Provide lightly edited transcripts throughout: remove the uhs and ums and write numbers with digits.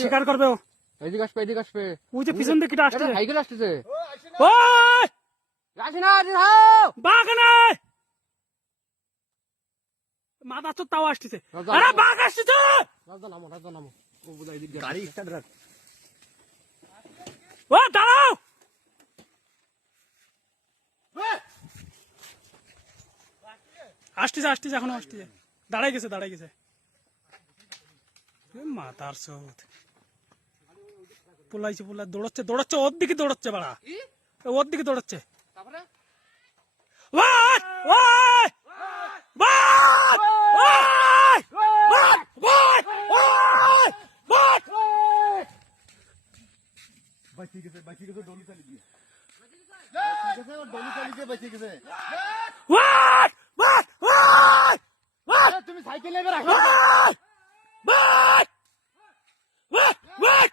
শিকার করবে ও। এদিকে আসবে, এদিকে আসবে। ওই যে পিছন দিকে আসছে, সাইকেল আসতেছে। ওই আসি না, আসি না। বাঘ নাই, মাথা তো তাও আসতেছে। আরে বাঘ আসতেছে, রাজা নামো, রাজা নামো। ও বোধহয় এদিক দিয়ে গাড়ি স্টার্ট রাখ। ও দাঁড়াও। আসতেছে আসতেছে, এখনো আসতেছে, দাঁড়াই গেছে দাঁড়াই গেছে। মাতার চোদ পোলাইছে, পোলা দৌড়চ্ছে দৌড়চ্ছে, ওর দিকে দৌড়চ্ছে, বাড়া ওর দিকে দৌড়চ্ছে। তারপরে ওই ওই বাঘ, ওই বাঘ, ওই ওই বাঘ। বাঁচিয়ে গেছে, বাঁচিয়ে গেছে, ডলি চালিয়ে দিয়ে। ডলি চালিয়ে দিয়ে বাঁচিয়ে গেছে। ওই বাঘ, ওই বাঘ, তুমি সাইকেল এবার রাখো। ওই বাঘ, ওই বাঘ,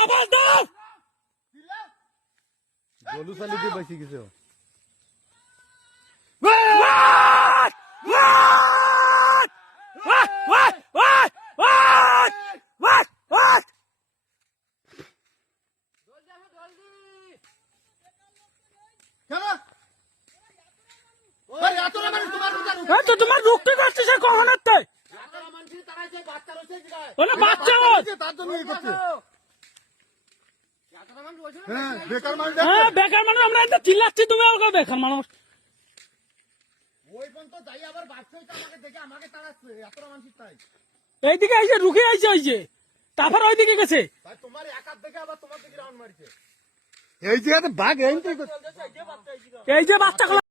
আবার দাও। ডলি চালিয়ে দিয়ে বাঁচিয়ে গেছে। What? What? What? What? What? What? What? What? এই তো তোমার রুখতে যাচ্ছে সে কখনাতে। ওরা বাচ্চা ওর। তার জন্য এই করছে। হ্যাঁ, বেকার মানুষ। হ্যাঁ বেকার মানুষ, আমরা এত চিল্লাচ্ছি, তুমি আমাকে বেকার মানুষ। ওই পর্যন্ত যাই আবার বাচ্চা হইতে আমাকে দেখে আমাকে তাড়াচ্ছে, এতটা মানুষ তাই। এইদিকে আইসে রুখে আইসে, আইসে তারপর ওইদিকে গেছে। তাই তোমার একার দেখে আবার তোমার দিকে রাউন্ড মারছে। এই জায়গাতে বাঘ এই এই যে বাচ্চা